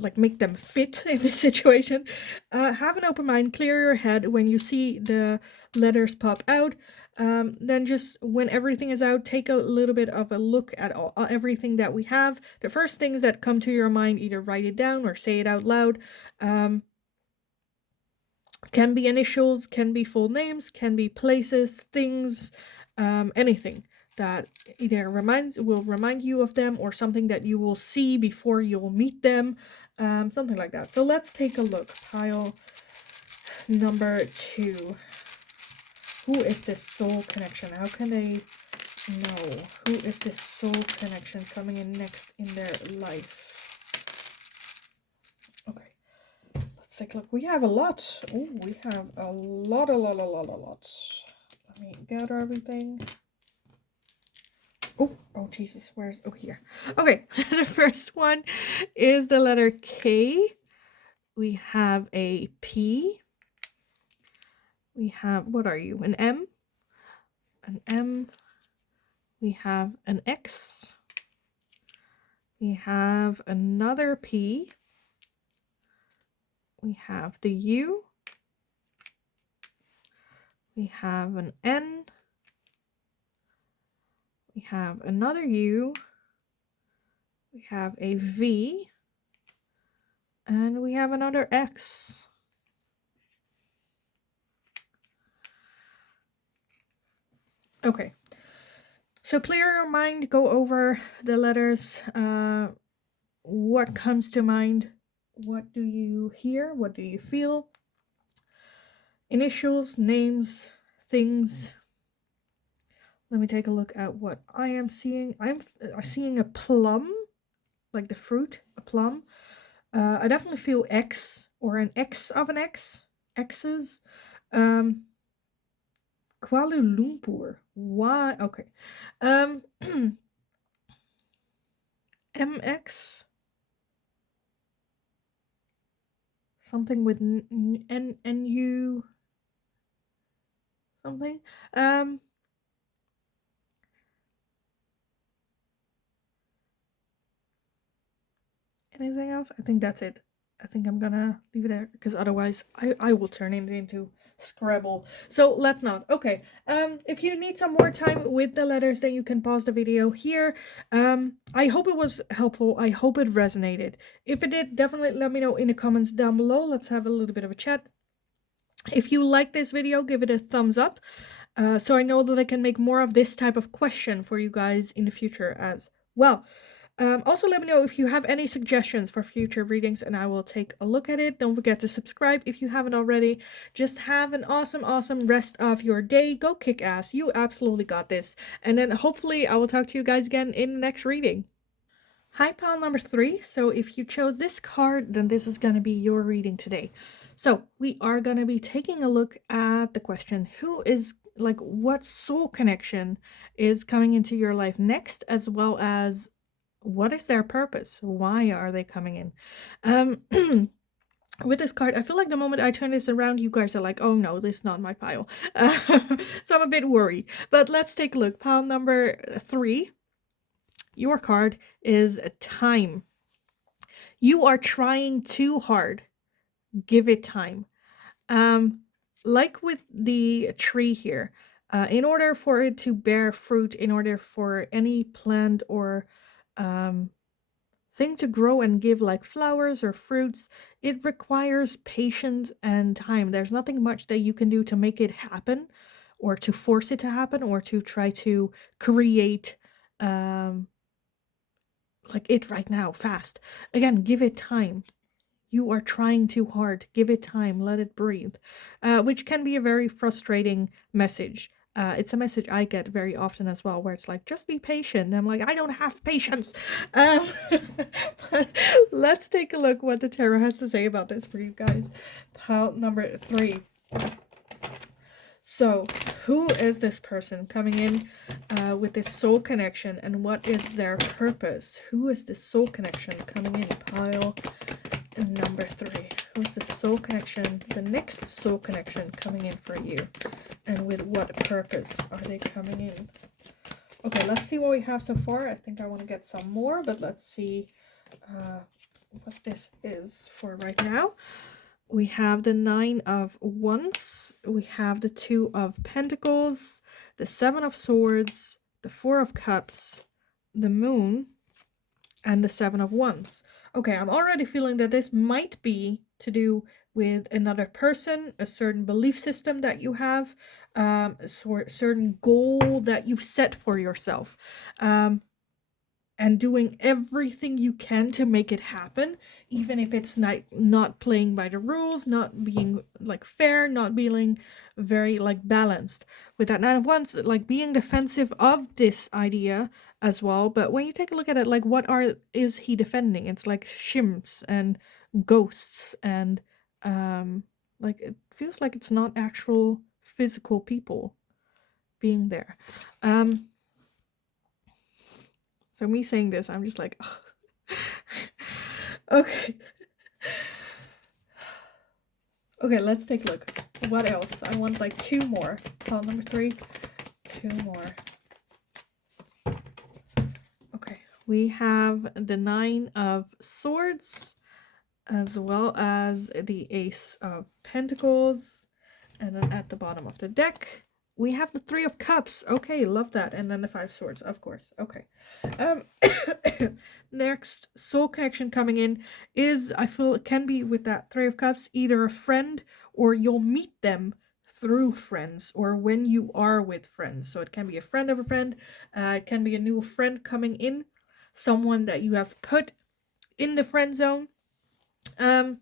like make them fit in this situation. Have an open mind, clear your head when you see the letters pop out. Then just when everything is out, take a little bit of a look at everything that we have. The first things that come to your mind, either write it down or say it out loud. Can be initials, can be full names, can be places, things, anything that either will remind you of them or something that you will see before you'll meet them, something like that. So let's take a look. Pile number 2. Who is this soul connection? How can they know? Who is this soul connection coming in next in their life? Okay. Let's take a look. We have a lot. Oh, we have a lot. Let me gather everything. Oh, Jesus. Where's... Oh, here. Okay. The first one is the letter K. We have a P. We have... What are you? An M? An M. We have an X. We have another P. We have the U. We have an N. We have another U. We have a V. And we have another X. Okay. So clear your mind, go over the letters. What comes to mind? What do you hear? What do you feel? Initials, names, things. Let me take a look at what I am seeing. I'm seeing a plum, like the fruit, a plum. I definitely feel X or an X of an X. X's. Kuala Lumpur. Why? Okay. MX. Something with NU. Something. Anything else? I think that's it. I think I'm gonna leave it there because otherwise I will turn it into Scrabble. So let's not. Okay. If you need some more time with the letters, then you can pause the video here. I hope it was helpful. I hope it resonated. If it did, definitely let me know in the comments down below. Let's have a little bit of a chat. If you like this video, give it a thumbs up. So I know that I can make more of this type of question for you guys in the future as well. Also, let me know if you have any suggestions for future readings and I will take a look at it. Don't forget to subscribe if you haven't already. Just have an awesome rest of your day. Go kick ass. You absolutely got this. And then hopefully I will talk to you guys again in the next reading. Hi, pile number 3. So if you chose this card, then this is going to be your reading today. So we are going to be taking a look at the question, who is, like, what soul connection is coming into your life next, as well as what is their purpose? Why are they coming in? With this card, I feel like the moment I turn this around, you guys are like, oh no, this is not my pile. So I'm a bit worried. But let's take a look. Pile number 3. Your card is time. You are trying too hard. Give it time. Like with the tree here, in order for it to bear fruit, in order for any plant or thing to grow and give like flowers or fruits, it requires patience and time. There's nothing much that you can do to make it happen or to force it to happen or to try to create like it right now, fast. Again, give it time. You are trying too hard. Give it time. Let it breathe. Which can be a very frustrating message. It's a message I get very often as well, where it's like, just be patient. And I'm like, I don't have patience. Let's take a look what the tarot has to say about this for you guys. Pile number 3. So, who is this person coming in with this soul connection, and what is their purpose? Who is this soul connection coming in? Pile number 3. Who's the soul connection, the next soul connection coming in for you, and with what purpose are they coming in? Okay, let's see what we have so far. I think I want to get some more, but let's see what this is for right now. We have the 9 of Wands, we have the 2 of Pentacles, the 7 of Swords, the 4 of Cups, the Moon, and the 7 of Wands. Okay, I'm already feeling that this might be to do with another person, a certain belief system that you have, a certain goal that you've set for yourself. And doing everything you can to make it happen, even if it's not playing by the rules, not being like fair, not being very like balanced. With that 9 of Wands, like being defensive of this idea as well. But when you take a look at it, like is he defending? It's like shims and ghosts and like it feels like it's not actual physical people being there. So me saying this, I'm just like, oh. Okay. Okay, let's take a look. What else? I want like 2 more. Pile number 3. 2 more. Okay, we have the 9 of Swords, as well as the Ace of Pentacles. And then at the bottom of the deck, we have the Three of Cups. Okay, love that. And then the Five Swords, of course. Okay. Next soul connection coming in is, I feel it can be with that Three of Cups, either a friend or you'll meet them through friends or when you are with friends. So it can be a friend of a friend. It can be a new friend coming in, someone that you have put in the friend zone. And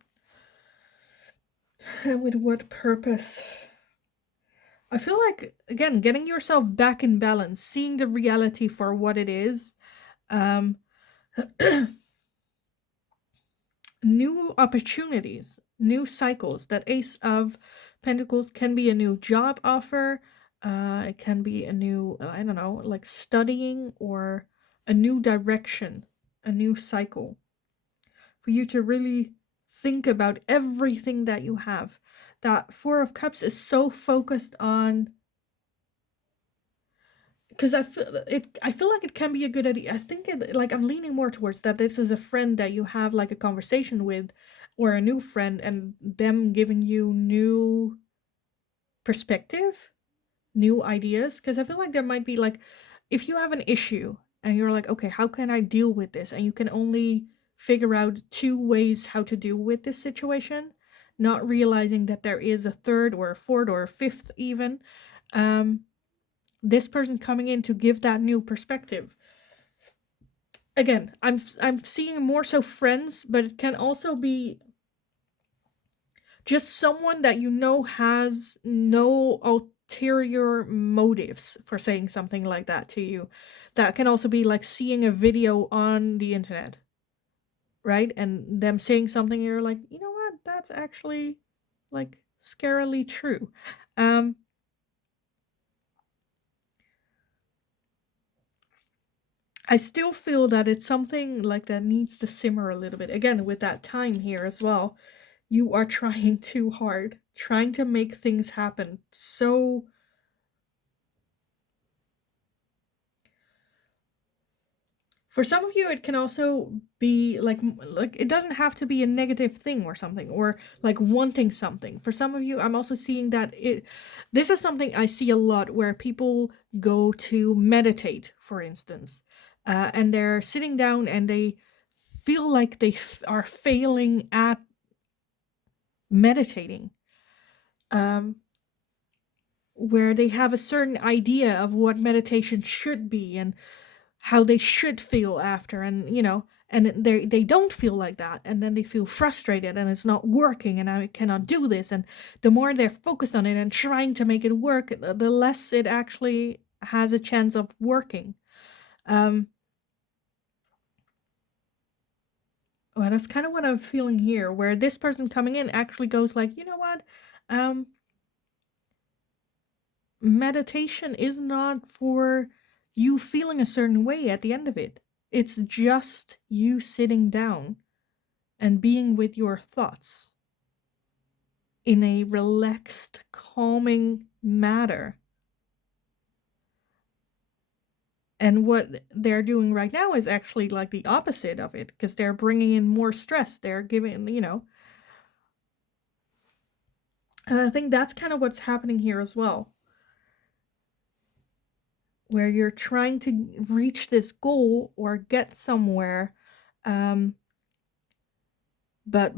with what purpose? I feel like, again, getting yourself back in balance, seeing the reality for what it is. New opportunities, new cycles. That Ace of Pentacles can be a new job offer. It can be a new, I don't know, like studying or a new direction, a new cycle. For you to really think about everything that you have. That Four of Cups is so focused on, because I feel like it can be a good idea. I think like I'm leaning more towards that this is a friend that you have like a conversation with, or a new friend, and them giving you new perspective, new ideas. Because I feel like there might be like, if you have an issue and you're like, okay, how can I deal with this? And you can only figure out 2 ways how to deal with this situation, not realizing that there is a third or a fourth or a fifth even. This person coming in to give that new perspective. Again, I'm seeing more so friends, but it can also be just someone that you know has no ulterior motives for saying something like that to you. That can also be like seeing a video on the internet, right? And them saying something, you're like, you know what? That's actually like scarily true. I still feel that it's something like that needs to simmer a little bit. Again, with that time here as well, you are trying too hard, trying to make things happen. So for some of you, it can also be like it doesn't have to be a negative thing or something, or like wanting something. For some of you, I'm also seeing that this is something I see a lot where people go to meditate, for instance, and they're sitting down and they feel like they are failing at meditating, where they have a certain idea of what meditation should be and how they should feel after, and and they don't feel like that, and then they feel frustrated and it's not working and I cannot do this, and the more they're focused on it and trying to make it work, the less it actually has a chance of working. Well, that's kind of what I'm feeling here, where this person coming in actually goes like, you know what, meditation is not for you feeling a certain way at the end of it. It's just you sitting down and being with your thoughts in a relaxed, calming manner. And what they're doing right now is actually like the opposite of it, because they're bringing in more stress. They're giving, and I think that's kind of what's happening here as well, where you're trying to reach this goal or get somewhere, but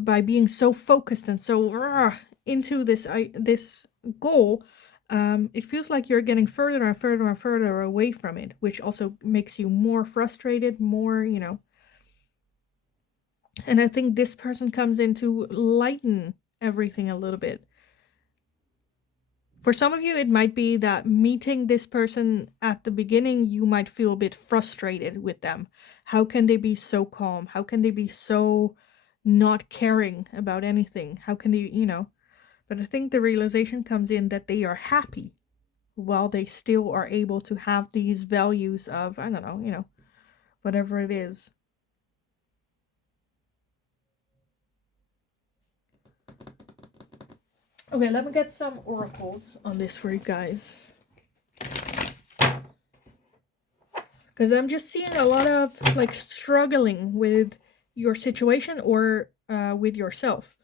by being so focused and so into this goal, it feels like you're getting further and further and further away from it, which also makes you more frustrated, more, and I think this person comes in to lighten everything a little bit. For some of you, it might be that meeting this person at the beginning, you might feel a bit frustrated with them. How can they be so calm? How can they be so not caring about anything? How can they, But I think the realization comes in that they are happy while they still are able to have these values of, I don't know, whatever it is. Okay, let me get some oracles on this for you guys. Because I'm just seeing a lot of like struggling with your situation or with yourself.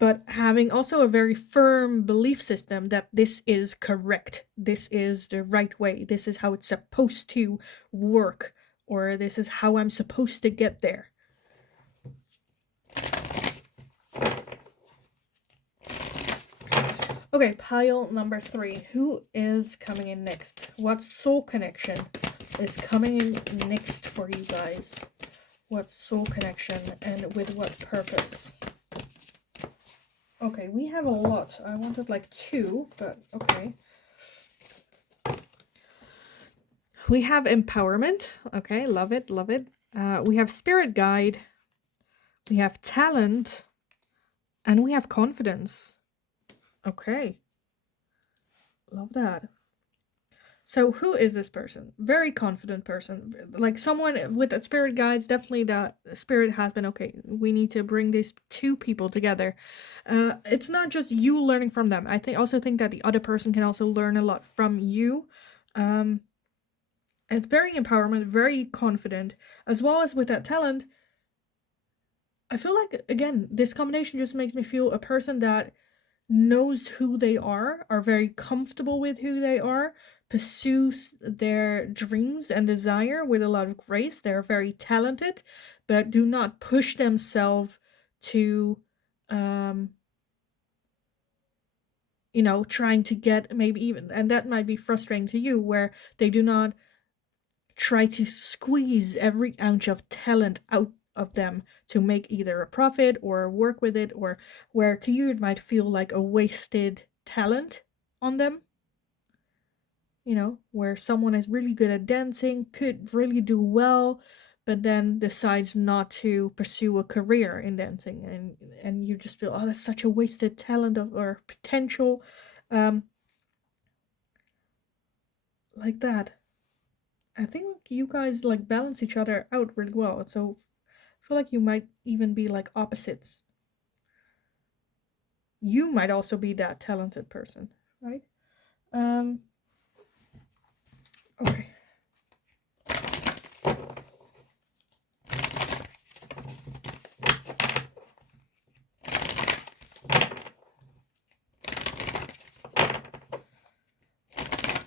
but having also a very firm belief system that this is correct, this is the right way, this is how it's supposed to work, or this is how I'm supposed to get there. Okay, pile number 3. Who is coming in next? What soul connection is coming in next for you guys? What soul connection and with what purpose? Okay, we have a lot. I wanted like 2, but okay. We have empowerment. Okay, love it, love it. We have spirit guide. We have talent. And we have confidence. Okay. Love that. So who is this person? Very confident person. Like someone with that spirit guides, definitely that spirit has been, okay, we need to bring these 2 people together. It's not just you learning from them. I also think that the other person can also learn a lot from you. It's very empowerment, very confident, as well as with that talent. I feel like, again, this combination just makes me feel a person that knows who they are very comfortable with who they are, pursues their dreams and desire with a lot of grace. They're very talented, but do not push themselves to, trying to get maybe even, and that might be frustrating to you, where they do not try to squeeze every ounce of talent out of them to make either a profit or work with it, or where to you it might feel like a wasted talent on them. Where someone is really good at dancing, could really do well, but then decides not to pursue a career in dancing, and you just feel, oh, that's such a wasted talent or potential, like that. I think you guys like balance each other out really well. So I feel like you might even be like opposites. You might also be that talented person, right? Okay.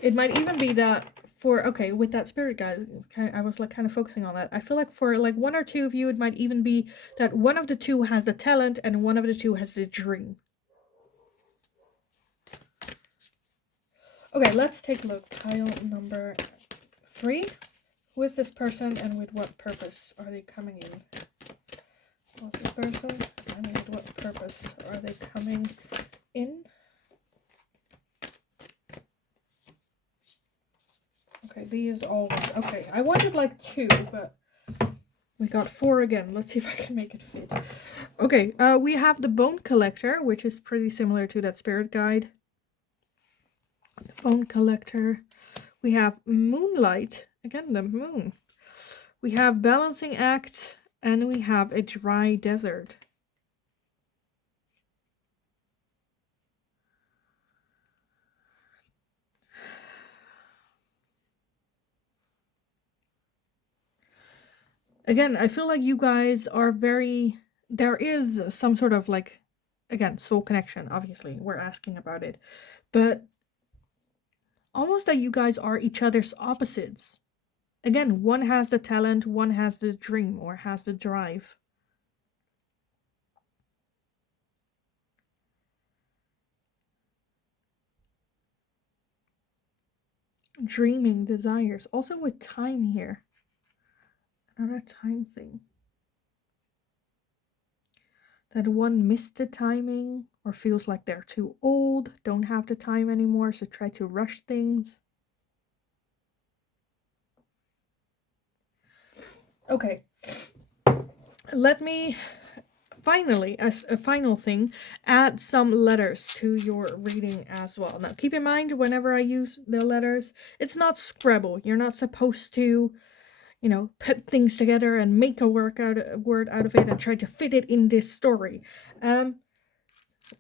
It might even be that with that spirit guide, I was like kind of focusing on that. I feel like for like 1 or 2 of you, it might even be that one of the 2 has the talent and one of the 2 has the dream. Okay, let's take a look. Pile number 3. Who is this person and with what purpose are they coming in? What's this person and with what purpose are they coming in? Okay, these all went. Okay, I wanted like 2, but we got 4 again. Let's see if I can make it fit. Okay, we have the bone collector, which is pretty similar to that spirit guide. The bone collector. We have moonlight. Again, the moon. We have balancing act, and we have a dry desert. Again, I feel like you guys are there is some sort of like, again, soul connection, obviously, we're asking about it, but almost that you guys are each other's opposites. Again, one has the talent, one has the dream or has the drive. Dreaming, desires, also with time here. Another time thing. That one missed the timing or feels like they're too old, don't have the time anymore, so try to rush things. Okay. Let me finally, as a final thing, add some letters to your reading as well. Now, keep in mind, whenever I use the letters, it's not Scrabble. You're not supposed to, put things together and make a word out of it and try to fit it in this story.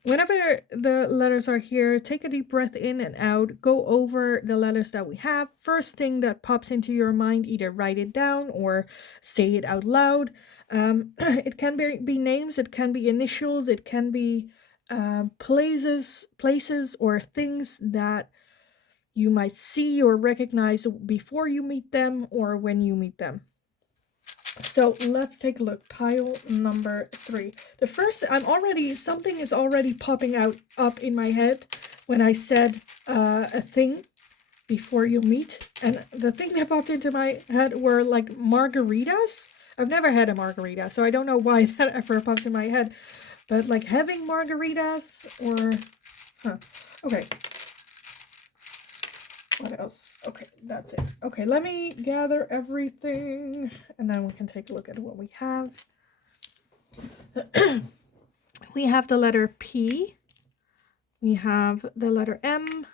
Whenever the letters are here, take a deep breath in and out, go over the letters that we have. First thing that pops into your mind, either write it down or say it out loud. It can be names, it can be initials, it can be places or things that you might see or recognize before you meet them or when you meet them. So let's take a look. Pile number 3. The first, something is already popping up in my head when I said a thing before you meet. And the thing that popped into my head were like margaritas. I've never had a margarita, so I don't know why that ever pops in my head. But like having margaritas or... Okay. What else? Okay, that's it. Okay, let me gather everything and then we can take a look at what we have. We have the letter P. We have the letter M.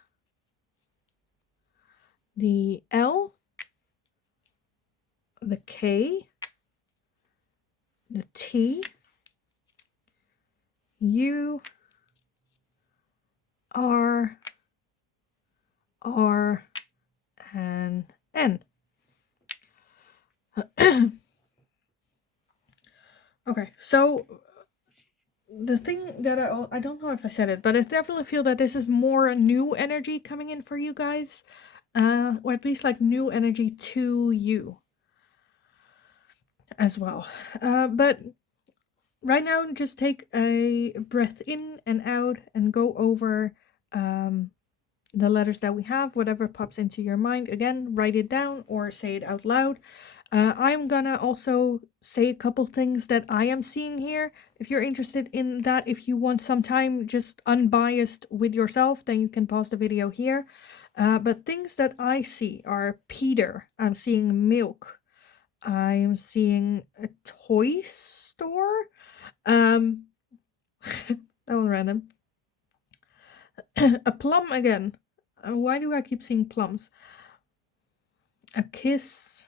The L. The K. The T. U. R. R. And N. Okay, so the thing that I don't know if I said it, but I definitely feel that this is more new energy coming in for you guys, or at least like new energy to you as well. But right now, just take a breath in and out and go over the letters that we have, whatever pops into your mind. Again, write it down or say it out loud. I'm gonna also say a couple things that I am seeing here. If you're interested in that, if you want some time just unbiased with yourself, then you can pause the video here. But things that I see are Peter. I'm seeing milk. I'm seeing a toy store. That was random. A plum again. Why do I keep seeing plums? A kiss.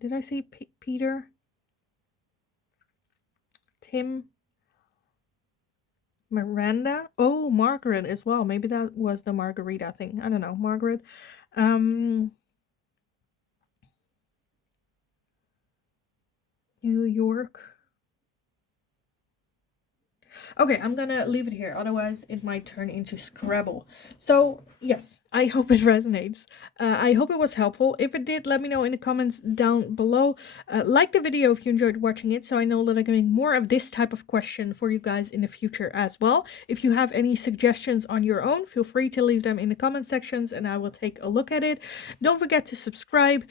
Did I say Peter? Tim? Miranda? Oh, Margaret as well. Maybe that was the margarita thing. I don't know. Margaret. New York. Okay, I'm gonna leave it here, otherwise it might turn into Scrabble. So, yes, I hope it resonates. I hope it was helpful. If it did, let me know in the comments down below. Like the video if you enjoyed watching it, so I know that I can make more of this type of question for you guys in the future as well. If you have any suggestions on your own, feel free to leave them in the comment sections and I will take a look at it. Don't forget to subscribe.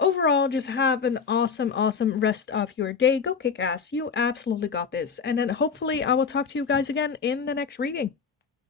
Overall, just have an awesome rest of your day. Go kick ass. You absolutely got this. And then hopefully I will talk to you guys again in the next reading.